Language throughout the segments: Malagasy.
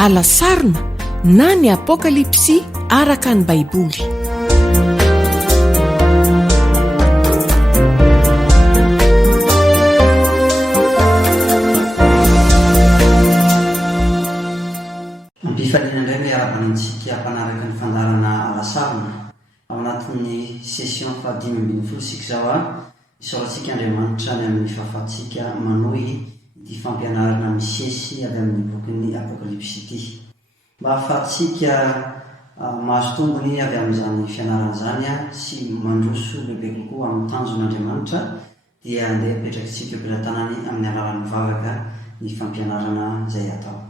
alasarina na ny apokalipsy araka ny baiboly. Ampifaliana indray miara-banantsika mpanaraka ny fandarana alasarina ao anatin'ny session fa5 sika zao isaorantsika Andriamanitra ny amin'ny fahafatsika manohy ity fampianarana misesy avy amin'ny bokin'ny apokalipsy ity, mba ahafatsika mahazo tombony avy amin'izany fianarana zany sy mandroso lehibe kokoa amin'ny tanjon'Andriamanitra, dia andeha apetrakintsika ampelantanany amin'ny alalan'ny mivavaka ny fampianarana izay atao.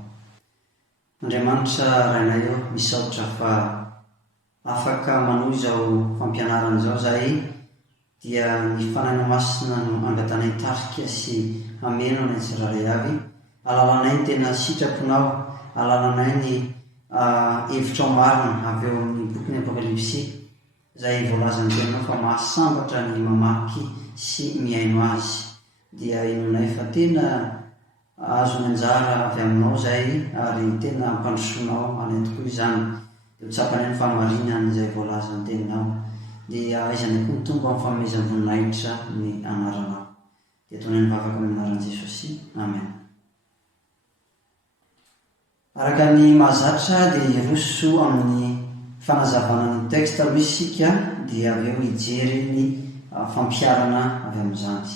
Andriamanitra rainay eo misaotra fa afaka manohy izao fampianarana izao zahay, dia ny fanana masina no angatanay tarika sy ameno ny tsiraray avy, alalanay ny tena sitraponao, alalanay ny hevitra ao marina avy eo amin'ny bokin'ny apokalipsy izay voalazany tenanao fa mahasambatra ny mamaky sy miaino azy, dia inonay fa tena azo ny anjara avy aminao zay ary tena ampandrosonao any tokoa izany, dia hotsapanay ny fahamarinany izay voalazany tenanao, dia aizany koa ny tombo amin'ny fanomezam-voninahitra ny anaranao, dia ataonay ny vavaka amin'ny anaran'i Jesosy, amen. Araka ny mahazatra dia iroso amin'ny fanazavana ny texte aloha isika, dia avy eo hijery ny fampiarana avy amin'izany.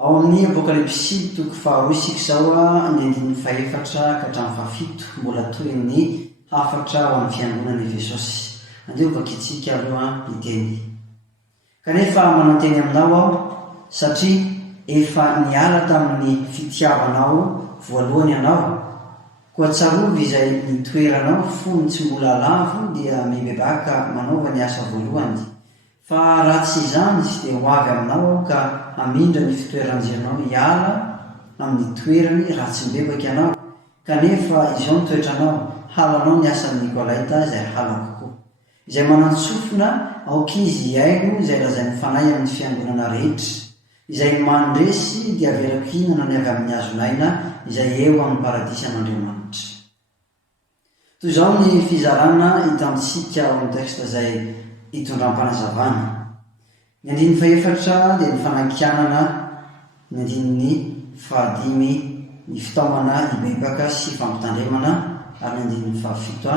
Ao amin'ny apokalipsy toko faharoa isika zao ny 14 ka hatramin'ny 17 mbola toy ny hafatra ao amin'ny fiangonana Efesosy. Andeo vakitsika aloha hiteny. Kanefa mananteny aminao aho satria efa niala tamin'ny fitiavanao voalohany ianao, koa tsarovy izay nitoeranao fony tsy mbola lavo dia mibebaka manaova ny asa voalohany. Fa ratsy izany dia ho avy aminao ka hamindra ny fitoeran'Andriamanao hiala amin'ny toerany ratsy mibebaka ianao, kanefa izao ny toetranao, halanao ny asan'ny Nikolaita izay halako koa, izay manantsofina aokizy haino izay lazain'ny fanahy amin'ny fiangonana rehetra, izay mandresy dia averako hinana ny avy amin'ny hazonaina izay eo amin'ny paradisy an'Andriamanitra. Toy izao ny fizarana hita amintsika ao amin'ny texte izay hitondram-panazavana. Ny 14 dia ny fanankianana, ny 15 ny fitaomana hibebaka sy fampitandremana, ary ny 17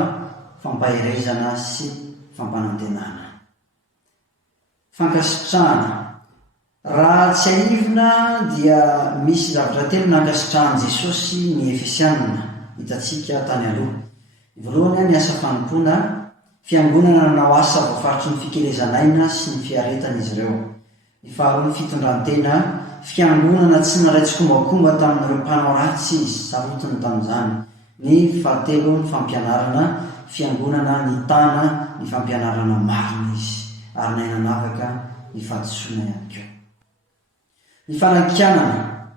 fampaherezana sy fampanantenana. Fankasitrahana. Raha tsy ahivina dia misy zavatra telo nankasitrahan'i Jesosy ny Efesianina hitantsika tany aloha. Voalohany ny asa fanompoana, fiangonana nanao asa voafaritry ny fikelezanaina sy ny fiaretan'izy ireo. Ny faharoa ny fitondrantena, fiangonana tsy naraitsy kombakomba tamin'ireo mpanao ratsy izy, sarotiny tamin'izany. Ny fahatelo ny fampianarana, fiangonana ny tana ny fampianarana marina izy, ary nay nanavaka ny fahadisoana ihany koa. Ny fanankianana,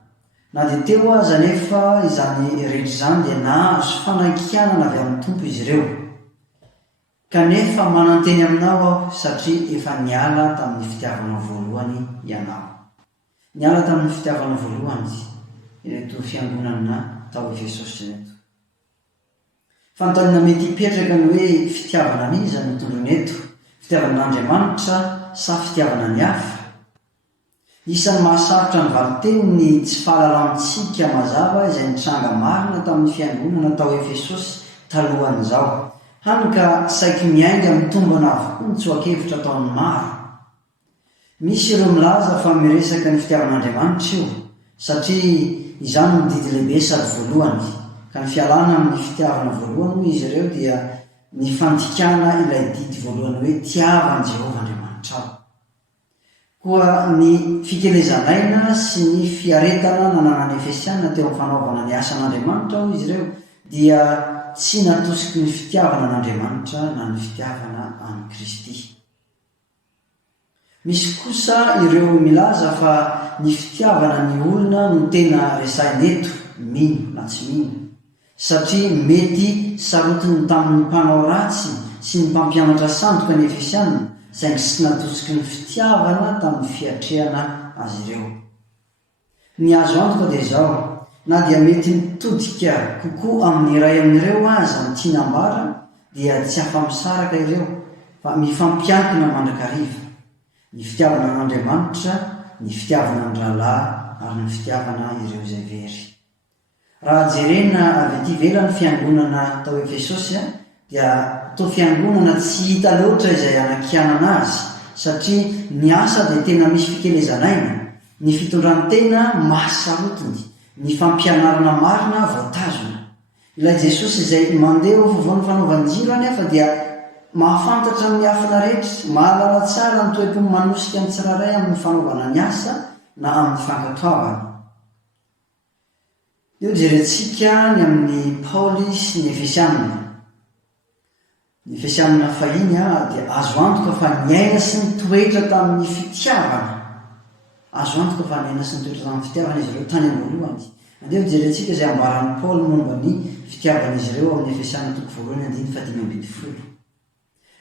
na dia teo aza nefa izany rehetra izany dia nahazo fanankianana avy amin'ny tompo izy ireo, kanefa mananteny aminao aho satria efa niala tamin'ny fitiavanao voalohany ianao. Niala tamin'ny fitiavanao voalohany ireto fiangonana tao Efesosy ireto. Fanontaniana mety hipetraka ny hoe fitiavana aniza no tondrony eto, fitiavan'Andriamanitra sa fitiavana ny hafa? Isan'ny mahasarotra ny valiteny ny tsy fahalalantsika mazava izay nitranga marina tamin'ny fiangonana tao Efesosy talohan'izao, hany ka saika miainga mitombana avokoa ny tsoakevitra ataon'ny maro. Misy ireo milaza fa miresaka ny fitiavan'Andriamanitra io, satria izany ny didy lehibe sady voalohany, ka ny fialana amin'ny fitiavana voalohany izy ireo dia ny fandikana ilay didy voalohany hoe tiavan'i Jehovah Andriamanitra ao. Koa ny fikelezanaina sy ny fiaretana nananany Efesianina teo amin'ny fanaovana ny asan'Andriamanitra ao izy ireo dia tsy natosiky ny fitiavana an'Andriamanitra na ny fitiavana an'i Kristy. Misy kosa ireo milaza fa ny fitiavana ny olona no tena resainy eto, mino na tsy mino, satria mety sarotiny tamin'ny mpanao ratsy sy ny mpampianatra sandoka ny Efesianina, saingy sy natosiky ny fitiavana tamin'ny fiatrehana azy ireo. Ny azo antoka dia izao, na dia mety mitodika kokoa amin'ny iray amin'ireo aza ny tianambara dia tsy afa-misaraka ireo fa mifampiankina mandrakariva ny fitiavana n'Andriamanitra, ny fitiavana ny rahalahy ary ny fitiavana ireo izay very. Raha jerena avy aty ivelany fiangonana tao Efesosy dia toa fiangonana tsy hita loatra izay anakianana azy satria ny asa dia tena misy fikelezanaina, ny fitondran-tena mahasarotiny, ny fampianarana marina voatazona. Ilay Jesosy izay mandeha ho vovoan'ny fanaovan-jiro anefa dia mahafantatra amin'ny hafina rehetra, mahalala tsara ny toeky manosika ny tsiraray amin'ny fanaovana ny asa na amin'ny fankatoavana. Eo jerentsika ny amin'ny Paoly sy ny Efesianina. Ny Efesianina fahiny dia azo antoka fa niaina sy nitoetra tamin'ny fitiavana. Azo antoka fa niaina sy nitoetra tamin'ny fitiavana izy ireo tany am-boalohany. Andeha jerentsika izay ambaran'ny Paoly momba ny fitiavan'izy ireo amin'ny Efesianina 1:5-10.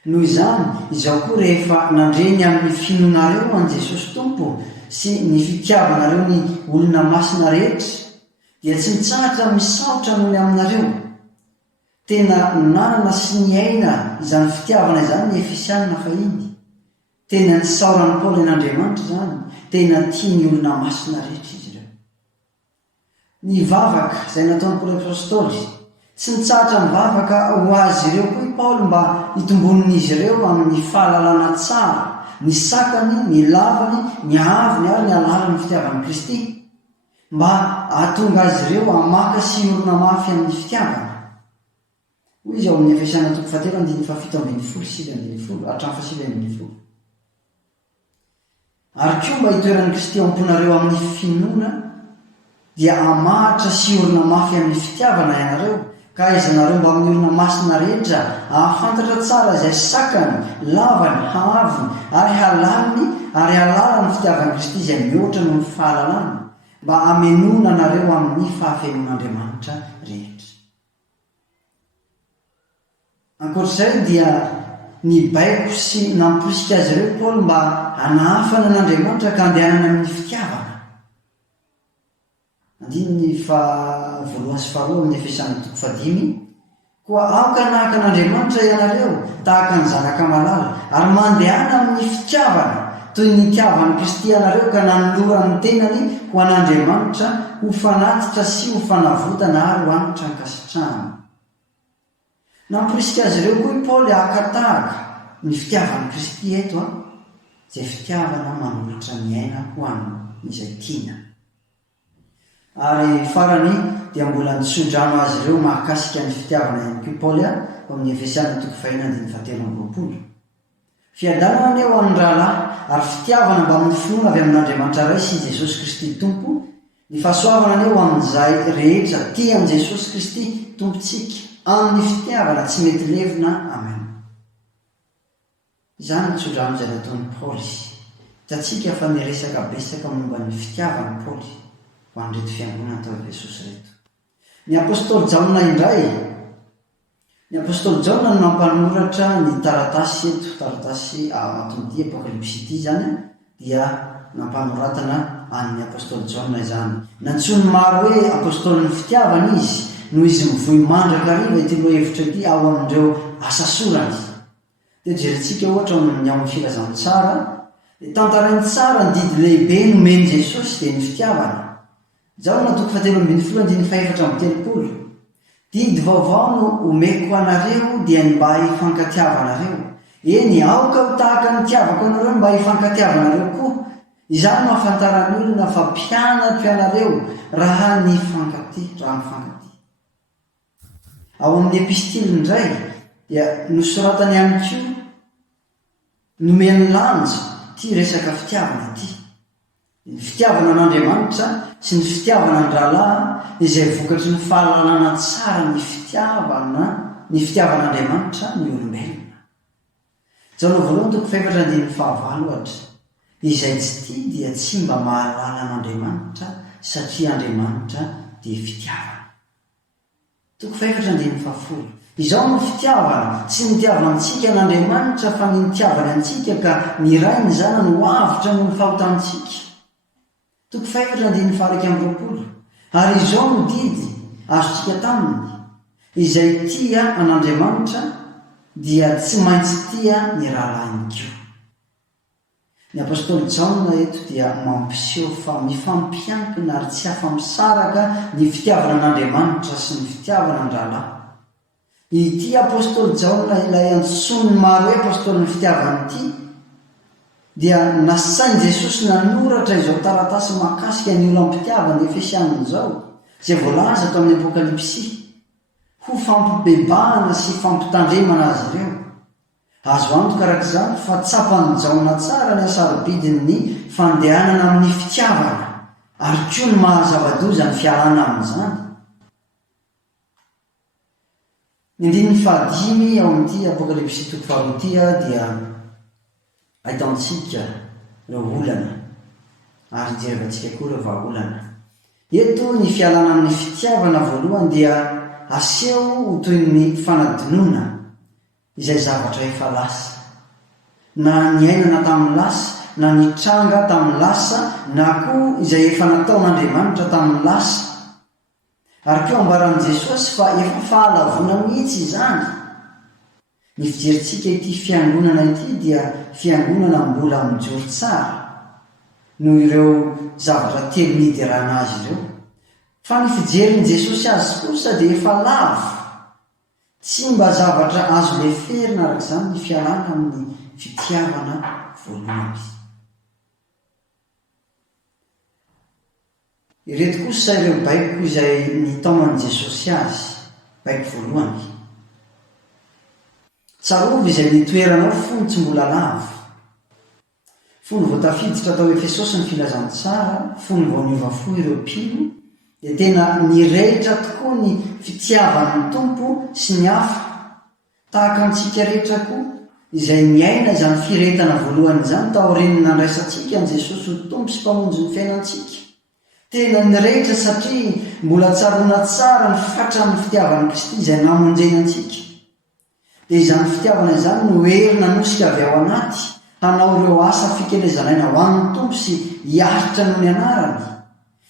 Noho izany, izao koa rehefa nandreny amin'ny finoanareo an Jesosy Tompo sy ny fitiavanareo ny olona masina rehetra dia tsy mitsahatra misaotra noho ny aminareo. Tena nanana sy niaina izany fitiavana izany ny Efesianina fahiny. Tena nisaoran'ny Paoly an'Andriamanitra izany, tena tia ny olona masina rehetra izy ireo. Ny vavaka izay nataon'ny Paoly apôstôly tsy mitsahatra mivavaka ho azy ireo koa i Paoly mba hitombon'izy ireo amin'ny fahalalana tsara, ny sakany, ny lavany, ny haviny ary ny alalan'ny fitiavan'i Kristy, mba ahatonga azy ireo hamaka sy orona mafy amin'ny fitiavana. Hoy izy ao amin'ny Efesianina 7:7-10 Ary koa mba hitoeran'i Kristy ao am-ponareo amin'ny finoana dia hamahatra sy orona mafy amin'ny fitiavana ianareo, ka izanareo mba amin'ny olona masina rehetra ahafantatra tsara izay sakany, lavany, haviny ary halalany ary halalany fitiavan'i Kristy izay mihoatra noho ny fahalalana, mba hamenona anareo amin'ny fahafenon'Andriamanitra rehetra. Ankoatr'izay dia nibaiko sy namporisika azy ireo Paoly mba hanahafana an'Andriamanitra ka handehanana amin'ny fitiavana. Andininy voalohany sy faharoa amin'ny Efesianina 5:5 koa aoka nahaka an'Andriamanitra ianareo tahaka ny zanaka malala ary mandehana amin'ny fitiavana toy ny itiavan'i Kristy ianareo ka nanolora ny tenany ho an'Andriamanitra ho fanatitra sy ho fanavotana ary ho anitra ny kasitrahana. Namporisika azy ireo koa i Paoly tahaka ny fitiavan'i Kristy eto izay fitiavana manolotra ny aina ho an'izay tiana. Ary farany dia mbola nitson-drano azy ireo mahakasika ny fitiavana ihany koa Paoly amin'ny Efesianina 5:7-13. Fiadanana ny eo amin'ny rahalahy ary fitiavana mba amin'ny finoana avy amin'Andriamanitra iray sy Jesosy Kristy Tompo, ny fahasoavana ny eo amin'izay rehetra tia an Jesosy Kristy Tompontsika amin'ny fitiavana tsy mety levina. Amen. Izany nitson-drano izay nataon'i Paoly. Hitantsika fa niresaka besaka momba ny fitiavan'i Paoly ho an'ireto fiangonana tao Efesosy reto. Ny apôstôly Jaona indray, ny apôstôly Jaona no nampanoratra ny taratasy eto, taratasy maton'ity apokalypsy ity zany dia nampanoratana an'ny apôstôly Jaona izany. Nantsony maro hoe apôstôly ny fitiavana izy, noho izy mivoy mandrakariva ity lohahevitra ity ao amin'ireo asasorany. Dia jerentsika ohatra ny ao amin'ny filazantsara, tantarainy tsara ny didy lehibe nomeny Jesosy dia ny fitiavana. Jaona 7:4-7. Didy vaovao no omeko anareo dia ny mba hifankatiavanareo. Eny aoka ho tahaka ny tiavako anareo mba hifankatiavanareo koa. Izany no ahafantaran'ny olona fa mpianatro ianareo raha nifankaty. Ao amin'ny epistily indray dia nosoratany ihany koa nomeny lanja ity resaka fitiavana ity. Ny fitiavana an'Andriamanitra sy ny fitiavana ny rahalahy izay vokatry ny fahalalana tsara ny fitiavan'Andriamanitra ny olombelona. Jaona 1:4-5 izay tsy tia dia tsy mba mahalala an'Andriamanitra satria Andriamanitra dia fitiavana. 4:4 Izao no fitiavana, tsy nitiavantsika n'Andriamanitra fa ny nitiavany antsika ka niray ny zanany ho avitra noho ny fahotantsika. 5:20 Ary izao no didy azotsika taminy izay tia an'Andriamanitra dia tsy maintsy tia ny rahalainy koa. Ny apôstôly Jaona eto dia mampiseho fa mifampiankina ary tsy afa-misaraka ny fitiavana an'Andriamanitra sy ny fitiavana an-drahalahy. Ity apôstôly Jaona ilay antsoiny maro hoe apôstôly ny fitiavany ity dia nasainy Jesosy nanoratra izao taratasy mahakasika ny olom-pitiavana Efesianina izao, izay voalaza tao amin'ny Apokalipsy, ho fampibebahana sy fampitandremana azy ireo. Azo antoka arak'izany fa tsapany Jaona tsara ny asarobidiny fandehanana amin'ny fitiavana ary koa ny mahazava-doza ny fialana amin'izany. Ny 5 ao amin'ity Apokalipsy 4 dia ahitantsika ireo olana ary jerevantsika koa ireo vahaolana. Eto ny fialana amin'ny fitiavana voalohany dia aseho ho toy ny fanadinoana izay zavatra efa lasa, na ny ainana tamin'ny lasa, na ny tranga tamin'ny lasa, na koa izay efa nataon'Andriamanitra tamin'ny lasa. Ary koa ambaran'i Jesosy fa efa fahalavona mihitsy izany. Ny fijerintsika ity fiangonana ity dia fiangonana mbola mijoro tsara noho ireo zavatra telo niderana azy ireo. Fa ny fijerin'i Jesosy azy kosa dia efa lavo, tsy mba zavatra azo leferina arak'izany ny fialana amin'ny fitiavana voalohany. Ireto kosa ireo baiko izay nitaonan'i Jesosy azy, baiko voalohany. Tsarovy izay nitoeranao fony tsy mbola lavo. Fony vao tafiditra tao Efesosy ny filazantsara, fony vao niovafo ireo mpino, dia tena nirehitra tokoa ny fitiavan'ny tompo sy ny hafa, tahaka antsika rehetra koa izay miaina izany firetana voalohany izany tao aorian'ny nandraisantsika ny Jesosy ho tompo sy mpamonjy ny fiainantsika. Tena nirehitra satria mbola tsaroana tsara ny fatran'ny fitiavan'i Kristy izay namonjeny antsika. Dia izany fitiavana izany no hery nanosika avy ao anaty hanao ireo asa fikelezanaina ho an'ny tompo sy hiaritra noho ny anarany.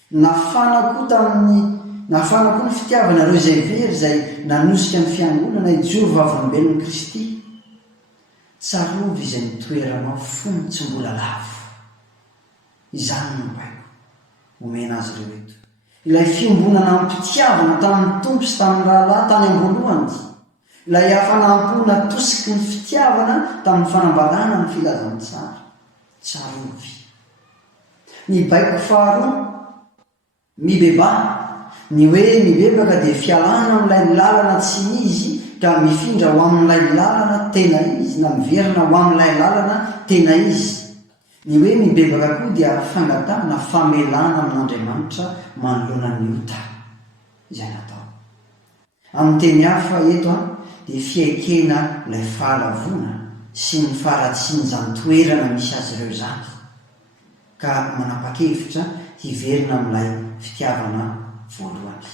Nafana koa ny fitiavana ireo izay very izay nanosika ny fiangonana ijoro vavolombelon'i Kristy. Tsarovy izay nitoeranao fony tsy mbola lavo. Izany no baiko omena azy ireo eto. Ilay fiombonana ampitiavana tamin'ny tompo sy tamin'ny rahalahy tany am-boalohany, ilay hafanam-pona tosiky ny fitiavana tamin'ny fanambarana ny filazantsara. Tsarovy. Ny baiko faharoa, mibebaka. Ny hoe mibebaka dia fialana amin'ilay lalana tsy izy ka mifindra ho amin'ilay lalana tena izy, na miverina ho amin'ilay lalana tena izy. Ny hoe mibebaka koa dia fangatahana, famelana amin'Andriamanitra manoloana ny ota izay natao. Amin'ny teny hafa eto dia fiaikena ilay fahalavona sy ny faharatsian'izany toerana misy azy ireo izany, ka manapa-kevitra hiverina amin'ilay fitiavana voalohany.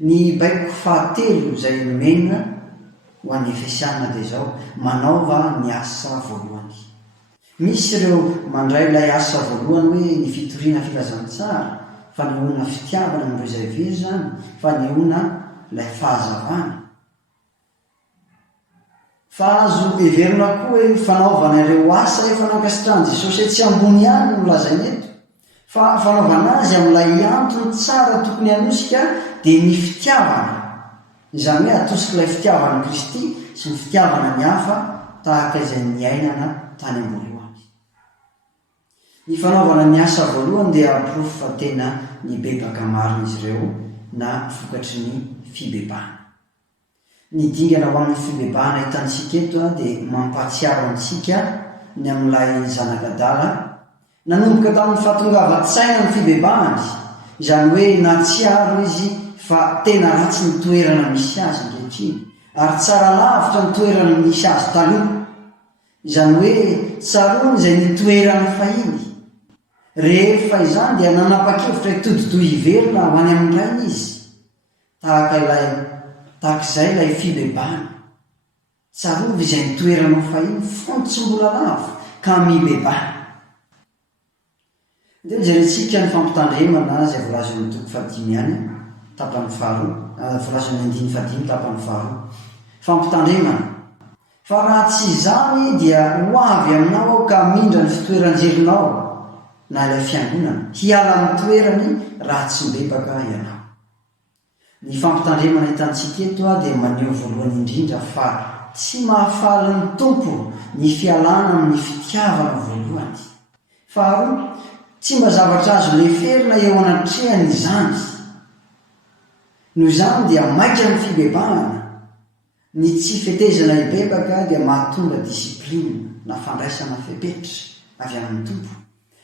Ny baiko fahatelo izay nomena ho an'ny Efesianina dia izao: manaova ny asa voalohany. Misy ireo mandray ilay asa voalohany hoe ny fitoriana filazantsara, fanehoana fitiavana amin'ireo izay very izany, fanehoana ilay fahazavana. Fa azo heverina koa hoe fanaovana ireo asa efa nankasitrahan'i Jesosy tsy ambony ihany no lazainy eto, fa fanaovana azy amin'ilay antony tsara tokony hanosika dia ny fitiavana. Izany hoe atosika ilay fitiavan'i Kristy sy ny fitiavana ny hafa tahaka izay ny ainana tany am-boalohany. Ny fanaovana ny asa voalohany dia porofo fa tena nibebaka marina izy ireo na vokatry ny fibebahana. Ny dingana ho amin'ny fibebahana hitantsika eto dia mampatsiaro antsika ny amin'ilay zanak'Adala nanomboka tamin'ny fahatongava-tsaina ny fibebahany, izany hoe natsiaro izy fa tena ratsy ny toerana misy azy ankehitriny ary tsara lavitra ny toerana misy azy taloha, izany hoe tsaroany izay nitoerany fahiny. Rehefa izany dia nanapa-kevitra hitodi-doha hiverina ho any amin'ny rainy izy, tahak'izay ilay fibebahana. Tsarovy izay nitoeranao fahiny fony tsy mbola lavo ka mibebahana. dia jerentsika ny fampitandremana izay voalazon'ny toko fahadimy ihany tapany faharoa, voalazon'ny andiny fahadimy tapany faharoa, fampitandremana. Fa raha tsy izany dia ho avy aminao aho ka mindra ny fitoeran-jerinao na ilay fiangonana, hiala amin'ny toerany raha tsy mbebaka ianao. Ny fampitandremana hitantsika eto dia maneho voalohany indrindra fa tsy mahafaly ny tompo ny fialana amin'ny fitiavana voalohany. Faharoa, tsy mba zavatra azo leferina eo anatrehany izany. Noho izany dia maika ny fibebahana. Ny tsy fetezana ibebaka dia mahatonga disiplina na fandraisana fepetra avy amin'ny tompo.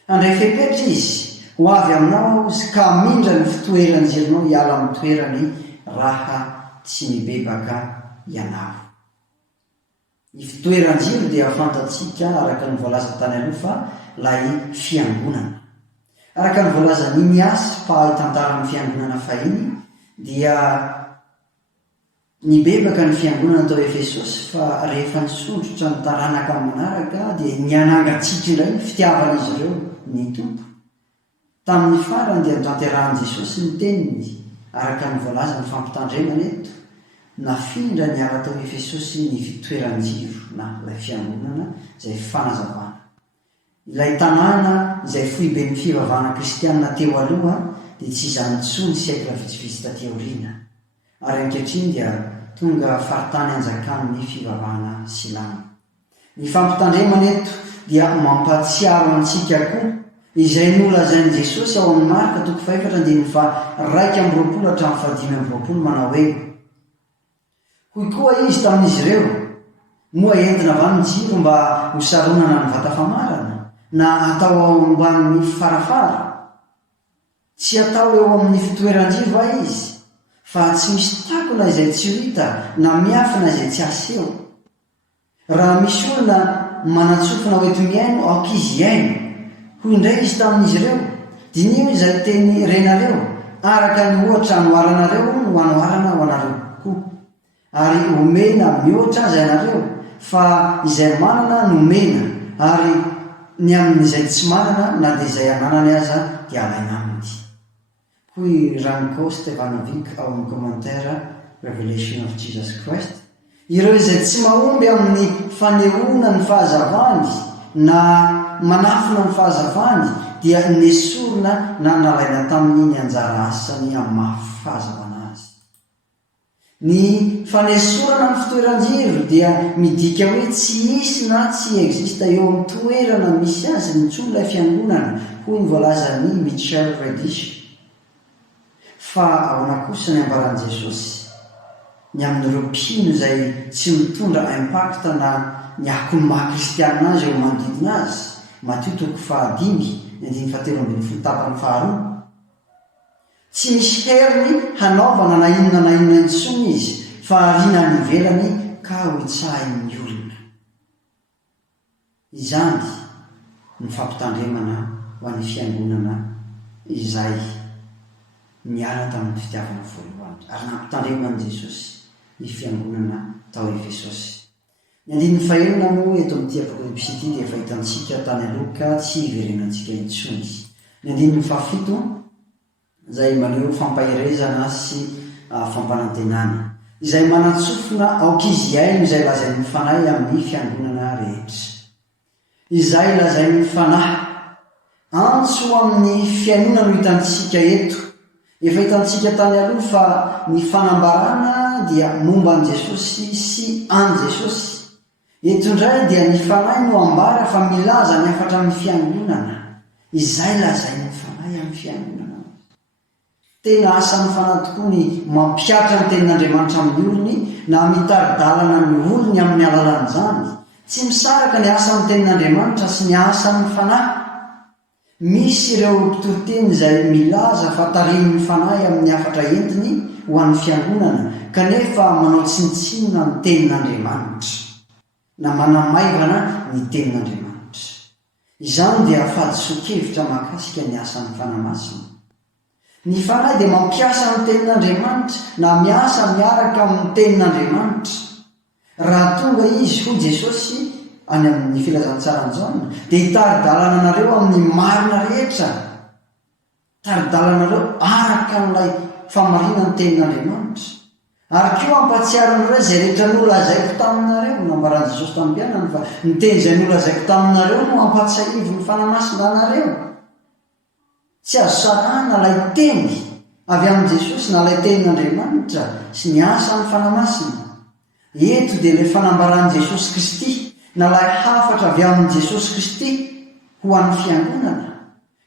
Handray fepetra izy ho avy aminao izy ka mindra ny fitoeran-jerinao hiala amin'ny toerany raha tsy mibebaka ianao. Ny fitoeran-jiro dia fantatsika araka ny voalaza tany aloha fa lay fiangonana. Araka ny voalaza ny Niasy mpahay-tantara ny fiangonana fahiny dia nibebaka ny fiangonana tao Efesosy fa rehefa nisondrotra ny taranaka manaraka dia nianangatsika indray fitiavana izy ireo ny tompo. Tamin'ny farany dia nitanterahan'i Jesosy ny teniny araka ny voalaza ny fampitandremana eto, nafindra niala tao Efesosy ny fitoeran-jiro na ilay fiangonana izay fanazavana. Ilay tanàna izay foiben'ny fivavahana kristianina teo aloha dia tsy izany intsony siècle vitsivitsy taty aoriana, ary ankehitriny dia tonga faritany anjakan'ny fivavahana silamo. Ny fampitandremana eto dia mampatsiaro antsika koa izay nolazain'i Jesosy ao amin'ny Marka toko 4:1 fa 2:5-7 manao hoe: hoy koa izy tamin'izy ireo, moa entina avy ny jiro mba hosaronana ny vata famarana na atao ao amban'ny farafara? Tsy atao eo amin'ny fitoeran-jiro va izy? Fa tsy misy takona izay tsy hita na miafina izay tsy aseho. Raha misy olona manatsofina hoeto miaino aoka izy iaino. Hoy indray izy tamin'izy ireo: dinio izay teny renareo, araka ny ohatra anoharanareo no anoharana ho anareo koa, ary omena mihoatra aza ianareo, fa izay manana no omena, ary ny amin'izay tsy manana na dia izay ananany aza dia alaina aminy. Hoy Ranko Stefanovic ao amin'ny commentaire Revelation of Jesus Christ. Ireo izay tsy mahomby amin'ny fanehoana ny fahazavany na manafina ny fahazavany dia nesorina na nalaina tamin'ny anjara asany amin'ny mahafahazavana azy. Ny fanesorana ny fitoeran-jiro dia midika hoe tsy hisy na tsy exista eo amin'ny toerana misy azy intsony ilay fiangonana, hoy ny voalazan'ny Mitchell Redish. Fa ahoana kosa ny ambaran'i Jesosy ny amin'ireo mpino izay tsy mitondra impact na ny akon'ny maha-kristianina azy eo manodidina azy? Mateo toko 5:17 tapany faharoa. Tsy misy heriny hanaovana na inona intsony izy, fa ariana ny ivelany ka ho itsahin'ny olona. Izany ny fampitandremana ho an'ny fiangonana izay niala tamin'ny fitiavana voalohany, ary nampitandreman'i Jesosy ny fiangonana tao Efesosy. Ny andin'ny fahelona moa eto amin'ity apokalipsy ity dia fahitantsika tany aloha ka tsy hiverenantsika intsony. Ny andin'ny fahafito izay maneho fampahirezana sy fampanantenana izay manatsofina aokizy iaino izay lazain'ny fanahy amin'ny fiangonana rehetra. Izay lazain'ny fanahy antso amin'ny fiainona no hitantsika eto. Efa hitantsika tany aloha fa ny fanambarana dia momba an'i Jesosy sy an Jesosy. Eto indray dia ny fanahy no ambara fa milaza ny afatra amin'ny fiangonana. Izay lazain'ny fanahy amin'ny fiangonana. Tena asan'ny fanahy tokoa ny mampiatra ny tenin'Andriamanitra amin'ny olony na mitari-dalana ny olony amin'ny alalan'izany. Tsy misaraka ny asan'ny tenin'Andriamanitra sy ny asan'ny fanahy. Misy ireo mpitoroteny izay milaza fa tarihin'ny fanahy amin'ny afatra entiny ho an'ny fiangonana, kanefa manao tsinitsinina ny tenin'Andriamanitra na manamaivana ny tenin'Andriamanitra. Izany dia fahadiso-kevitra mahakasika ny asan'ny fanahy masina. Ny fanahy dia mampiasa ny tenin'Andriamanitra na miasa miaraka amin'ny tenin'Andriamanitra. Raha tonga izy hoy Jesosy any amin'ny filazantsarany izao dia hitari-dalana anareo amin'ny marina rehetra taridalanareo araka n'ilay famarinany tenin'Andriamanitra. Ary koa ampatsiaro anareo izay rehetra nolazaiko taminareo, nambaran'i Jesosy tamin'ny mpianany fa ny teny izay nolazaiko taminareo no ampatsiarivo ny fanamasina anareo. Tsy azo sarahana ilay teny avy amin'i Jesosy na ilay tenin'Andriamanitra sy ny asan'ny fanamasina. Eto dia ilay fanambaran'i Jesosy Kristy na ilay hafatra avy amin'i Jesosy Kristy ho an'ny fiangonana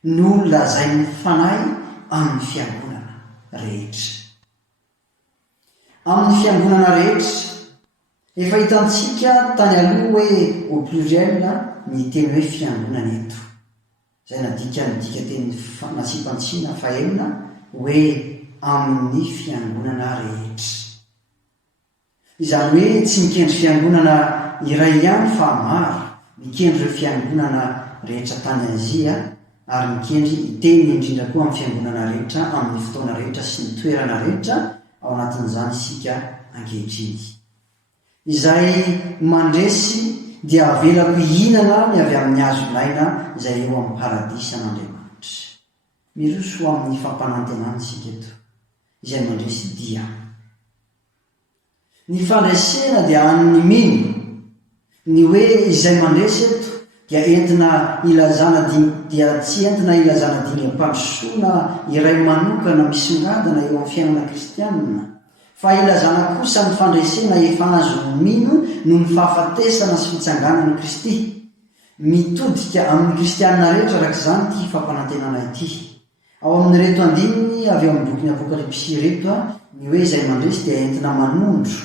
no lazain'ny fanahy amin'ny fiangonana rehetra. Amin'ny fiangonana rehetra, efa hitantsika tany aloha hoe au pluriel ny teny hoe fiangonana eto. Izay nadika teny natsipantsiana fahenina hoe amin'ny fiangonana rehetra. Izany hoe tsy mikendry fiangonana iray ihany fa maro, mikendry ireo fiangonana rehetra tany Azia ary mikendry iteny indrindra koa amin'ny fiangonana rehetra amin'ny fotoana rehetra sy ny toerana rehetra ao anatin'izany isika ankehitriny. Izay mandresy dia avelako hihinana ny avy amin'ny hazo maina izay eo amin'ny paradisa an'Andriamanitra. Miroso amin'ny fampanantenana isika eto izay mandresy dia. Ny fandresena dia an'ny mino. Ny hoe izay mandresy eto dia entina ilazana dia tsy entina ilazana dingam-pandrosoana iray manokana misongadina eo amin'ny fiainana kristianina, fa ilazana kosa ny fandresena efa azo mino noho ny fahafatesana sy fitsanganan'i Kristy, mitodika amin'ny kristianina rehetra araka izany ity fampanantenana ity. Ao amin'ny reto andininy avy eo amin'ny bokin'ny Apokalipsy reto ny hoe izay mandresy dia entina manondro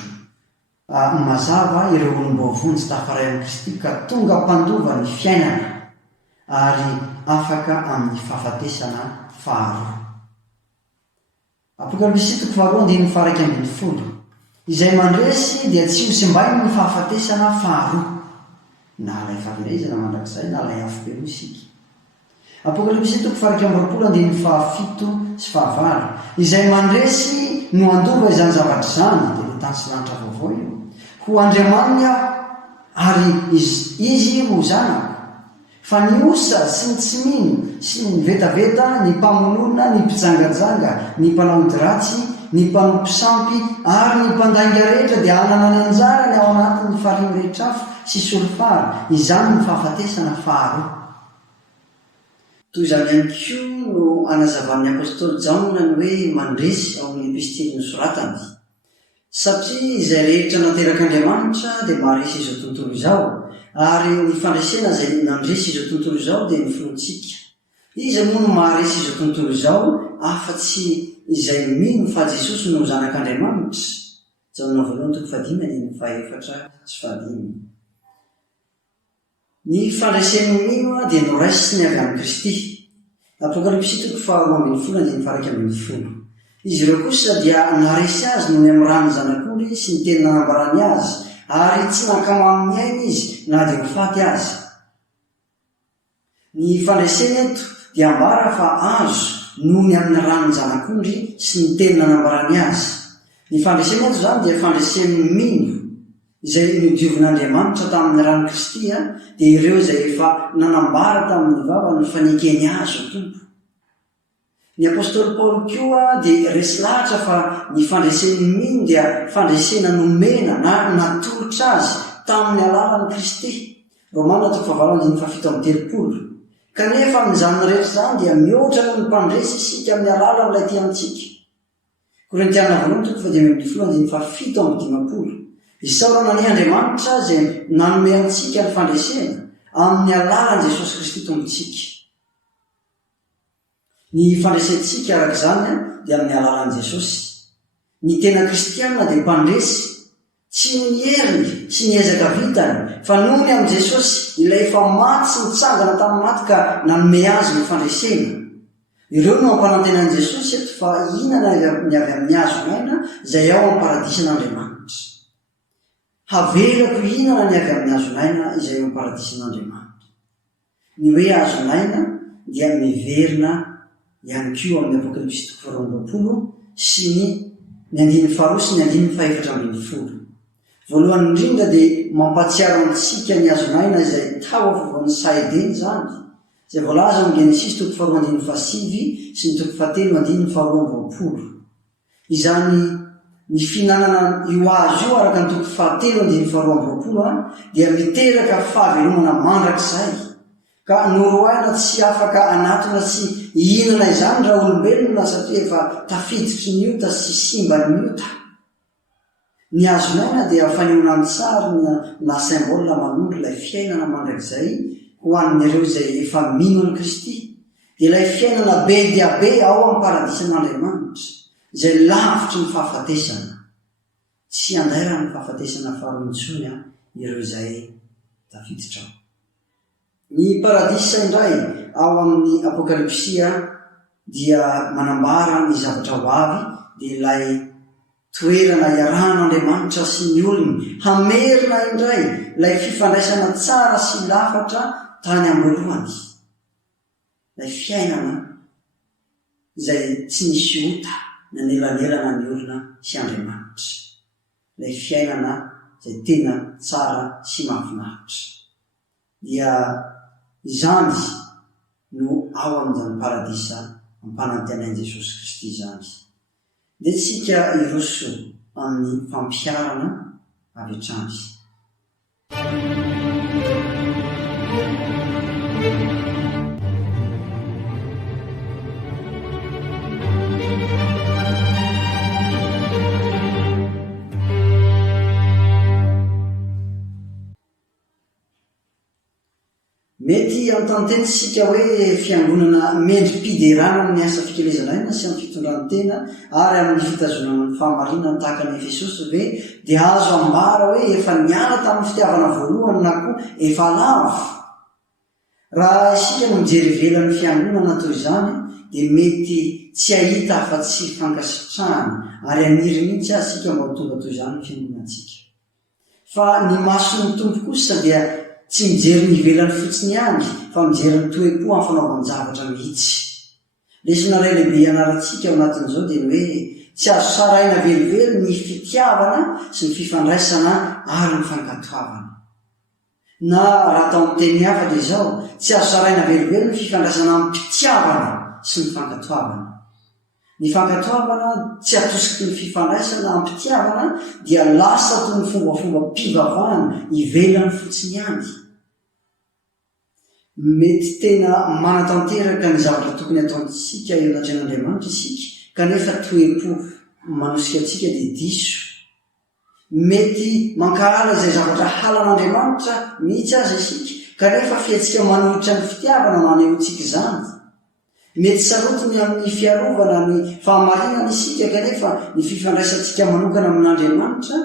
mazava ireo olom-baovony tsy tafaray amin'ny Kristy ka tonga mpandova ny fiainana ary afaka amin'ny fahafatesana faharoa. Apokalipsy 2:1-12. Izay mandresy dia tsy ho simbainy ny fahafatesana faharoa, na lay fahaverezana mandrakizay na lay afo be isika. Apokalipsy 2:17-19. Izay mandresy no andova izany zavatra izany, dia ny tany sy lanitra vaovao io, ho Andriamaniny aho ary izy ho zanako. Fa ny osa sy ny tsy mino sy ny vetaveta, ny mpamonoana, ny mpijangajanga, ny mpanao ody ratsy, ny mpanao mpisampy ary ny mpandainga rehetra dia hanana ny anjarany ao anatin'ny fariny rehetra afo sy solofara. Izany ny fahafatesana faharoa. Toy izany ihany koa no anazavan'ny apôstôly Jaona ny hoe mandresy ao amin'ny epistily nosoratany. Satria izay rehetra naterak'Andriamanitra dia maharesy izao tontolo izao, ary ny fandresena izay nandresy izao tontolo izao dia ny filontsika. Iza moa no maharesy izao tontolo izao afa-tsy izay mino fa Jesosy no zanak'Andriamanitra. Jaona 1:5-4. Ny fandreseny mino dia noraisiny avy amin'ny Kristy. Apokalipsy 2:12-20. Izy ireo kosa dia naresy azy noho ny amin'ny rano zanak'ondry sy ny teny nanambarany azy, ary tsy nakamo amin'ny aina izy na dia ho faty azy. Ny fandresena eto dia ambara fa azo noho ny amin'ny rano zanak'ondry sy ny teny nanambarany azy. Ny fandresena eto izany dia fandreseny mino izay nodiovon'Andriamanitra tamin'ny rano Kristy dia ireo izay efa nanambara tamin'ny vava ny fanekeny azo tompo. Ny apôstôly Paoly koa dia resy lahatra fa ny fandreseny mino dia fandresena nomena na natolotra azy tamin'ny alalan'i Kristy. Romana 9:7-8. Kanefa amin'izany rehetra izany dia mihoatra noho ny mpandresy isika amin'ny alalan'ilay ity amintsika. Korintiana 1:12-17. Isaorana ny Andriamanitra izay nanome antsika ny fandresena amin'ny alalan'i Jesosy Kristy tompontsika. Ny fandresentsika araka izany dia amin'ny alalan'i Jesosy. Ny tena kristianina dia mpandresy tsy ny heriny sy ny ezaka vitany, fa noho ny amin'i Jesosy ilay efa maty sy nitsangana tamin'ny maty ka nanome azy ny fandresena. Ireo no ampanantenan'i Jesosy eto fa hihinana ny avy amin'ny hazo maina izay ao amin'ny paradisa an'Andriamanitra. Havelako hihinana ny avy amin'ny hazo maina izay ao amin'ny paradisa an'Andriamanitra. Ny hoe hazo maina dia miverina ihany koa amin'ny Apokalipsy 2:20 sy ny 2:4 sy ny 2:4. Voalohany indrindra dia mampatsiaro antsika ny hazo maina izay tao afovoan'ny Saedeny izany, Izay voalaza amin'ny Genesis 4:7 sy ny 7:20. Izany ny finanana io azo io araka ny 7:20 dia miteraka fahavelomana mandrakizay, ka noroaina tsy afaka anatona sy ihinana izany raha olombelona satria efa tafiditry ny ota sy simba ny ota. Ny azonaina dia fanehoana ny tsara na symbole manondro ilay fiainana mandrakizay ho an'ireo izay efa mino an'i Kristy, dia ilay fiainana be dia be ao amin'ny paradisan'Andriamanitra izay lavitry ny fahafatesana. Tsy andaira ny fahafatesana faharontsony ireo izay tafiditra ao. Ny paradisa indray ao amin'ny Apokalipsia dia manambara ny zavatra ho avy, dia ilay toerana iaran'Andriamanitra sy ny olony, hamerina indray ilay fifandraisana tsara sy lafatra tany am-boalohany, ilay fiainana izay tsy nisy ota na nelanelana ny olona sy Andriamanitra, ilay fiainana izay tena tsara sy mahafinaritra. Dia izany no ao amin'izany paradisa ampanantenain'i Jesosy Kristy izany. Dia tsika iroso amin'ny fampiarana avy hatrany. Mety antanteny sika hoe fiangonana mendrim-piderana amin'ny asa fikelezana sy amin'ny fitondran-tena ary amin'ny fitazonana ny fahamarinana tahaka ny Efesosy ve dia azo ambara hoe efa niala tamin'ny fitiavana voalohany na koa efa lavo. Raha isika no mijery ivelan'ny fiangonana toy izany dia mety tsy ahita afa-tsy fankasitrahana ary aniry mihitsy asika mba tonga toy izany ny fiangonantsika. Fa ny mason'ny tompo kosa dia tsy mijery ny ivelany fotsiny ihany, fa mijery ny toe-po amin'ny fanaovany zavatra mihitsy. Lesona ray lehibe ianarantsika ao anatin'izao dia hoe tsy azo saraina velively ny fitiavana sy ny fifandraisana ary ny fankatoavana. Na raha atao amin'ny teny hafa dia izao, tsy azo saraina velively ny fifandraisana amin'ny mpitiavana sy ny fankatoavana. Ny fankatoavana tsy atosiky ny fifandraisana amin'ny mpitiavana dia lasa toy ny fombafomba mpivavahana ivelany fotsiny ihany. Mety tena manatanteraka ny zavatra tokony ataontsika eo an-Andriamanitra isika, kanefa toe-po manosika antsika dia diso. Mety mankahala izay zavatra halan'Andriamanitra mihitsy aza isika, kanefa fiantsika manolotra ny fitiavana manehoantsika izany. Mety sarotiny amin'ny fiarovana ny fahamarinana isika, kanefa ny fifandraisantsika manokana amin'Andriamanitra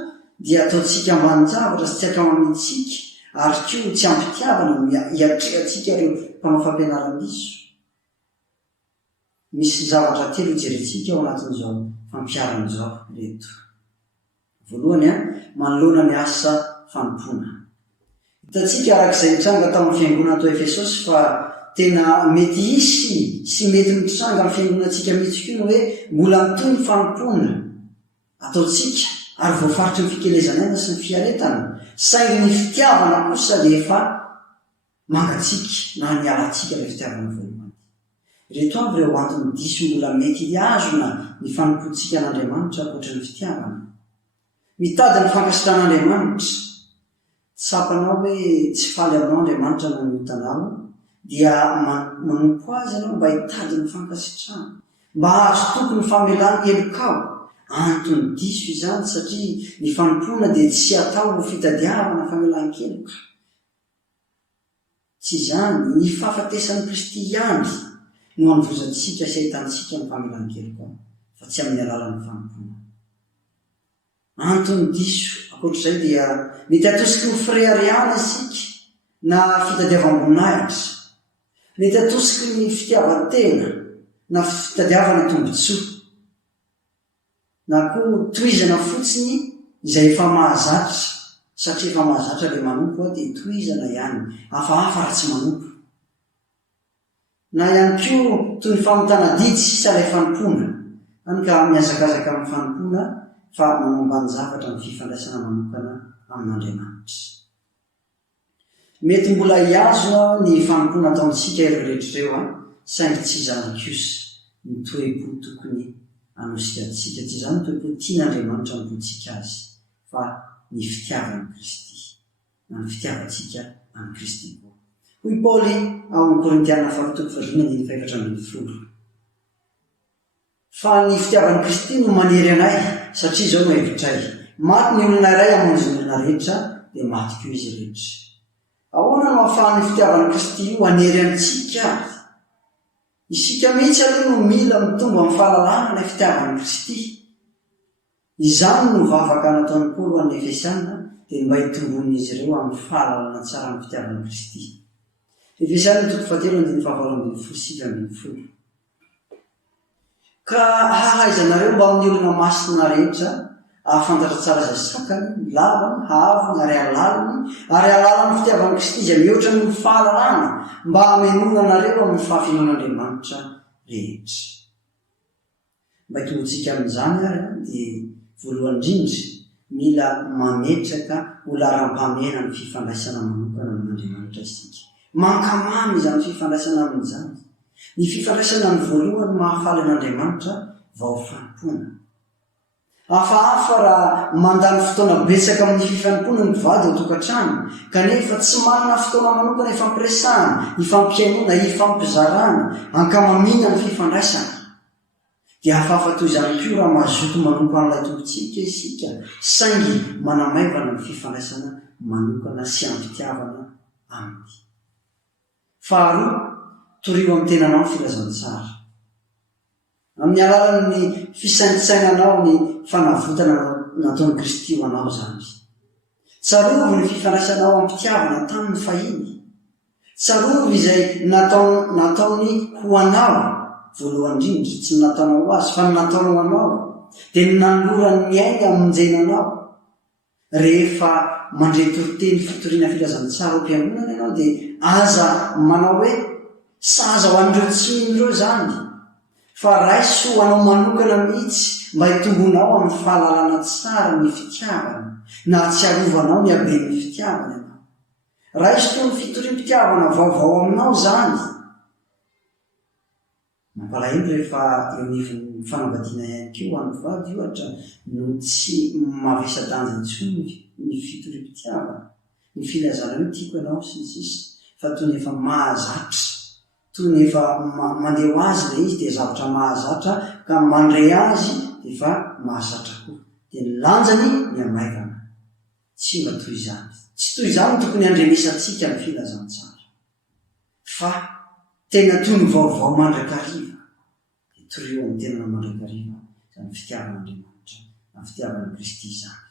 dia ataontsika ambanin-javatra sy tsy ankamamintsika, ary koa tsy ampitiavana hiatrehantsika ireo mpanao fampianaran-diso. Misy zavatra telo hijerentsika ao anatin'izao fampiaran'izao reto. Voalohany, manoloana ny asa fanompoana. Hitantsika arak'izay nitranga tamin'ny fiangonana tao Efesosy fa tena mety hisy sy mety mitranga amin'ny fiangonantsika mihitsy koa hoe mbola mitoy ny fanompoana ataontsika ary voafaritry ny fikelezanaina sy ny fiaretana, saingy ny fitiavana kosa dia efa mangatsika na nialantsika ilay fitiavana voalohany. Reto avy ireo antony diso mbola mety hiazona ny fanompoantsika an'Andriamanitra ankoatra ny fitiavana. Mitady ny fankasitrahan'Andriamanitra, tsapanao hoe tsy faly aminao Andriamanitra no mitanao, dia manompo azy ianao mba hitady ny fankasitrahana, mba azo tokony famelany elokao. Antony diso izany satria ny fanompoana dia tsy atao fitadiavana famelan-keloka. Tsy izany, ny fahafatesan'i Kristy ihany no hanovozantsika sy ahitantsika ny famelan-keloka, fa tsy amin'ny alalan'ny fanompoana. Antony diso ankoatr'izay dia mety atosiky ny firehariana isika na fitadiavam-boninahitra, mety atosiky ny fitiavan-tena na fitadiavana tombotsoa, na koa tohizana fotsiny izay efa mahazatra, satria efa mahazatra ilay manompo dia tohizana ihany, hafahafa raha tsy manompo. Na ihany koa toy ny famontana didy sisa ilay fanompoana, hany ka mihazakazaka amin'ny fanompoana fa manao ambany zavatra ny fifandraisana manokana amin'Andriamanitra. mety mbola hiazo ny fanompona ataontsika ireo rehetrareo saingy tsy zany kosa ny toe-po tokony anosikatsika, tsy zany ny toe-po tian'Andriamanitra mipontsika azy fa ny fitiavany Kristy na ny fitiavatsika any Kristy koa. Hoy Paoly ao amin'ny Korintiana 4:5-6 fa ny fitiavany Kristy no manery anay satria zao no hevitray, maty ny olona iray hamonjy ny olona rehetra dia maty koa izy rehetra. Ahoana no ahafahan'ny fitiavany Kristy io hanery antsika? Isika mihitsy aloha no mila mitombo amin'ny fahalalana ilay fitiavany Kristy. Izany no vavaka nataon'ny Paoly an'ny Efesiana dia mba hitombon'izy ireo amin'ny fahalalana tsara amin'ny fitiavany Kristy. Efesiana 4:5-7. Ka ahaizanareo mba amin'ny olona masina rehetra ahafantatra tsara izay sakany, lavany, haviny, ary alalany fitiavany Kristy izay mihoatra ny fahalalana mba hamelona anareo amin'ny fahafinon'Andriamanitra rehetra. Mba hitongotsika amin'izany ary dia voalohany indrindra mila mametraka ho laram-pamena ny fifandraisana manokana amin'Andriamanitra isika. Mankamamy izany fifandraisana amin'izany. Ny fifandraisana ny voalohany mahafaly an'Andriamanitra vao fanompoana. Hafahafa raha mandany fotoana betsaka amin'ny fifanompoana ny mpivady ao an-tokantrano kanefa tsy manana fotoana manokana ifampiresahana, ifampiainoana, ifampizarana, hankamamiana ny fifandraisana. Dia hafahafa toy izany koa raha mazoto manompo an'ilay tompontsika isika saingy manamaivana ny fifandraisana manokana sy ampitiavana aminy. Faharoa, torio amin'ny tenanao ny filazantsara. Amin'ny alalan'ny fisaintsainanao ny fanavotana nataon'i Kristy ho anao zany. Tsarovy ny fifandraisanao ampitiavana tamin'ny fahiny. Tsarovy izay nataony ho anao voalohany indrindra, tsy nataonao ho azy fa nataonao anao, dia nanolorany miainga amonjenanao. Rehefa mandre toriteny fitoriana filazantsara am-piangonana ianao dia aza manao hoe saza ho an'ireo tsy min'ireo zany, fa raiso ho anao manokana mihitsy mba hitombonao amin'ny fahalalana tsara ny fitiavana na tsy arovanao ny haben'ny fitiavana ianao. Raiso toy ny fitorim-pitiavana vaovao aminao zany. Mampalahelo rehefa eo anivon'ny fanambadiana ihany koa amin'ny mpivady ohatra no tsy mavesa-danja intsony ny fitorim-pitiavana, ny filazana hoe tiako ianao sy ny sisa, fa toy ny efa mahazatra, toy ny efa mandeha ho azy ilay izy dia zavatra mahazatra ka mandray azy dia efa mahazatra koa, dia ny lanjany ny hamaivana. Tsy mba toy izany. Tsy toy izany tokony handrenesantsika ny filazantsara, fa tena toy ny vaovao mandrakariva. Dia torio amin'ny tena mandrakariva izany fitiavan'Andriamanitra, na fitiavan'i Kristy izany.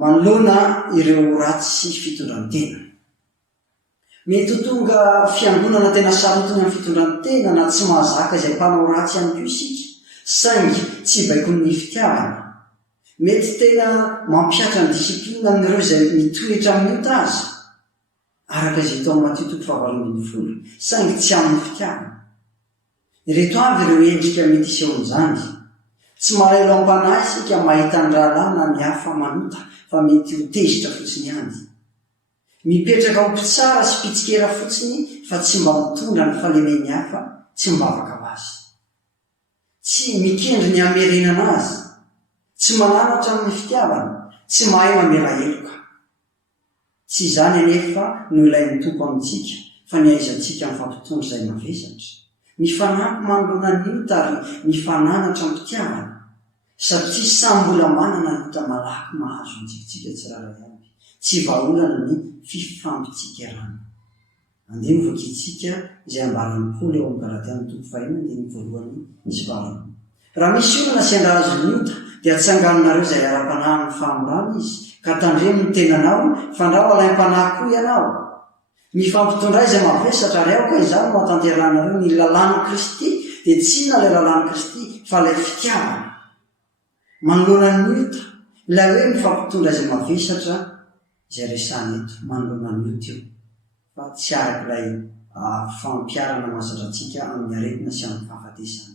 Manoloana ireo ratsy sy fitondrantena. Mety ho tonga fiangonana tena sarotiny amin'ny fitondrantena na tsy mahazaka izay mpanao ratsy ihany koa isika, saingy tsy baikon'ny fitiavana. Mety tena mampiatra ny disiplina amin'ireo izay mitoetra amin'ny azy, araka izay tao Matthieu 5:20, saingy tsy amin'ny fitiavana. Ireto avy ireo endrika mety iseho amin'izany. Tsy malaelo am-panahy isika mahita ny rahalana ny hafa manota, fa mety ho tezitra fotsiny ihany. Mipetraka ho mpitsara sy mpitsikera fotsiny fa tsy mba mitondra ny fahalemeny hafa, tsy mibavaka ho azy. Tsy mikendry ny hamerenana azy, tsy mananatra amin'ny fitiavana, tsy mahay mamela heloka. Tsy izany anefa no ilain'ny Tompo amintsika, fa ny aizantsika amin'ny fampitondra izay mavesatra. Ny fanampy manoloana ny ota ary ny fananatra amin'ny fitiavana, satria samy mbola manana ny ota malaky mahazo antsika tsirairay avy. Tsy vahaolana ny fifampitsikirana. Andeha hovakitsika izay ambaran'ny Paoly eo amin'ny Galatiana 5:1-2. Raha misy olona sy andrazo ny ota dia atsanganinareo izay ara-panahy ny famorana izy, ka tandremo ny tenanao, fandrao alaim-panahy koa ianao. Ny fampitondray izay mavesatra ary aoka izany no hatanteranareo ny lalàna Kristy, dia tsy inona ilay lalàna Kristy fa ilay fitiavana. Manoloana ny ota, ilay hoe ny fampitondra izay mavesatra izay resahana eto, manoloana ny ota io, fa tsy araka ilay fampiarana mahazatra antsika amin'ny aretina sy amin'ny fahafatesana.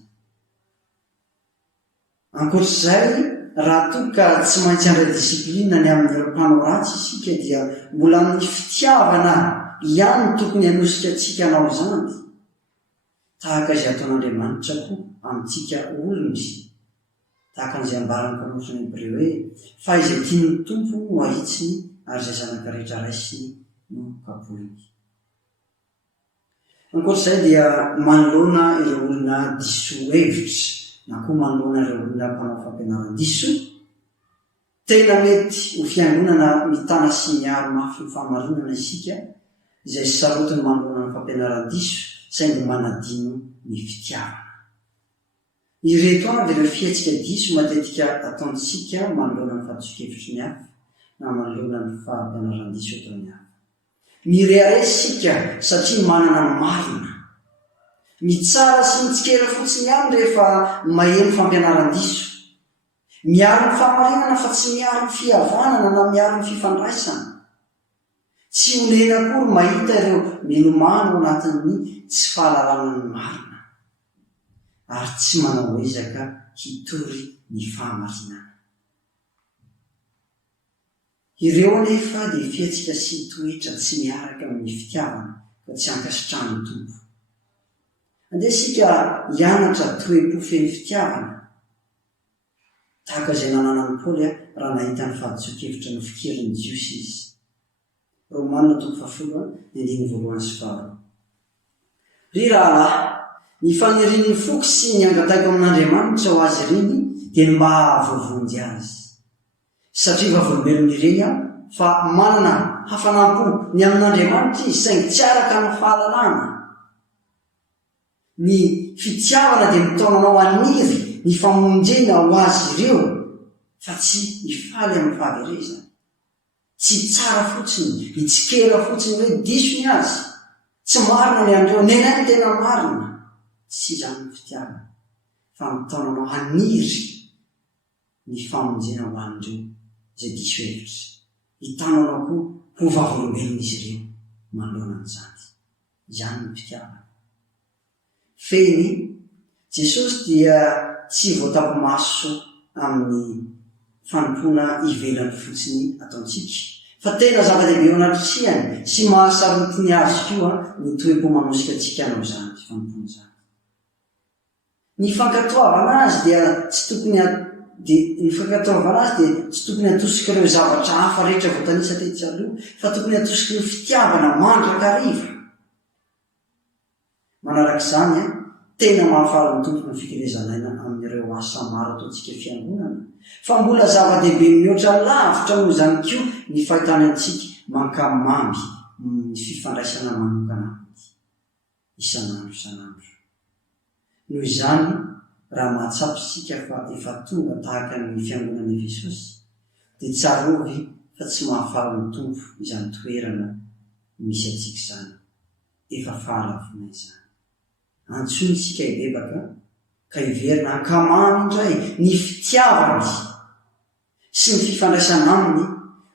Ankoatr'izay raha toy ka tsy maintsy andray disiplinina ny amin'ireo mpanao ratsy isika dia mbola amin'ny fitiavana ihany no tokony hanosika antsika anao izany, tahaka izay ataon'Andriamanitra koa amintsika olona izy, tahaka an'izay ambarany mpanoratra ny Hebreo hoe fa izay tiany tompo no ahitsiny ary izay zanaka rehetra raisiny no kapohiny. Ankoatr'izay dia manoloana ireo olona diso hevitra na koa manoloana ireo olona mpanao fampianaran-diso, tena mety ho fiangonana mitana sy miaro mafy ny fahamarinana isika izay sarotiny manoloana ny fampianaran-diso saingy manadino ny fitiavana. Ireto avy ireo fihetsika diso matetika ataontsika manoloana ny fahadiso-kevitry ny hafa na manoloana ny fampianaran-diso eto ny hafa. Mireare isika satria manana ny marina, mitsara sy mitsikera fotsiny ihany rehefa maheno fampianaran-diso, miaro ny fahamarinana fa tsy miaro ny fihavanana na miaro ny fifandraisana. Tsy olena akory mahita ireo milomano anatin'ny tsy fahalalana ny marina ary tsy manao ezaka hitory ny fahamarinana. Ireo anefa dia fihetsika sy toetra tsy miaraka amin'ny fitiavana fa tsy ankasitrahany tompo. Andesika hianatra toe-po feno fitiavana tahaka izay nanana ny Paoly raha nahita ny fahadiso-kevitra ny fikirin'ny jiosy izy. Romanina 10:1-9. Ry rahalahy, ny fanirian'ny foky sy ny angataiko amin'Andriamanitra ho azy ireny dia ny mba ahavoavonjy azy. Satria vavolombelona ireny aho fa manana hafanampo ny amin'Andriamanitra izy saingy tsy araka ny fahalalana. Ny fitiavana dia mitaonanao aniry ny famonjena ho azy ireo fa tsy hifaly amin'ny fahaverezana. Tsy tsara fotsiny, hitsikera fotsiny hoe diso ny azy, tsy marina ny andreo, nenay ny tena marina. Tsy izany ny fitiavana fa mitaonanao aniry ny famonjena ho andreo izay diso hevitra. Hitananao koa ho vavolombelona izy ireo manoloana an'izany. Izany ny fitiavana. Feny Jesosy dia tsy voatapi-maso amin'ny fanompoana ivelany fotsiny ataontsika, fa tena zava-dehibe eo anatrisiany sy mahasarotiny azy koa ny toe-po manosika antsika anao izany fanompoana izany. Ny fankatoavana azy dia tsy tokony atosika ireo zavatra hafa rehetra voatanisa tetsy aloha, fa tokony atosika ny fitiavana mandrakariva. Manarak'izany tena mahafaly ny tompo ny fikirezanaina amin'ireo asa maro ataontsika fiangonana, fa mbola zava-dehibe mihoatra lavitra moa izany koa ny fahitana antsika mankamamy ny fifandraisana manokana isan'andro. Noho izany raha mahatsapy isika fa efa tonga tahaka ny fiangonana Efesosy dia tsarovy fa tsy mahafaly ny tompo izany toerana misy antsika izany, efa fahalavona izany. Antsoina isika hibebaka ka hiverina ankamamy indray ny fitiavany sy ny fifandraisana aminy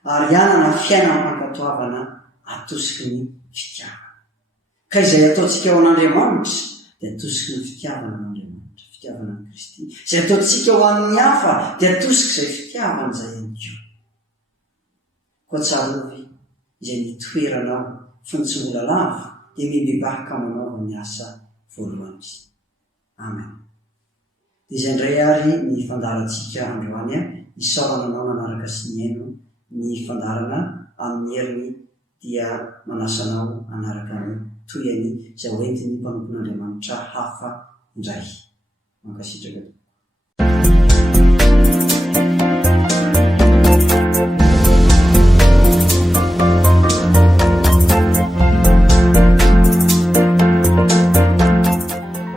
ary hanana fiainam-pankatoavana atosiky ny fitiavana. Ka izay ataontsika ao an'Andriamanitra dia atosiky ny fitiavana an'Andriamanitra, fitiavana an'i Kristy. Izay ataontsika ho an'ny hafa dia atosiky izay fitiavana izay ihany koa. Koa tsarovy izay nitoeranao fony tsy mbola lava dia mibebaka manao ny asa voalohany. Amen. Dia izay indray ary ny fandarantsika androany isaorana anao nanaraka sy ny haino ny fandarana amin'ny heriny dia manasanao anaraka ny toyany izay hoentiny mpanompon'Andriamanitra hafa indray. Mankasitraka tokoa.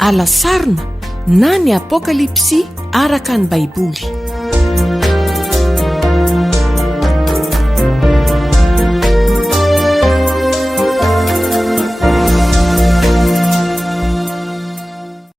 Alasarina na ny apokalipsy araka ny Baiboly.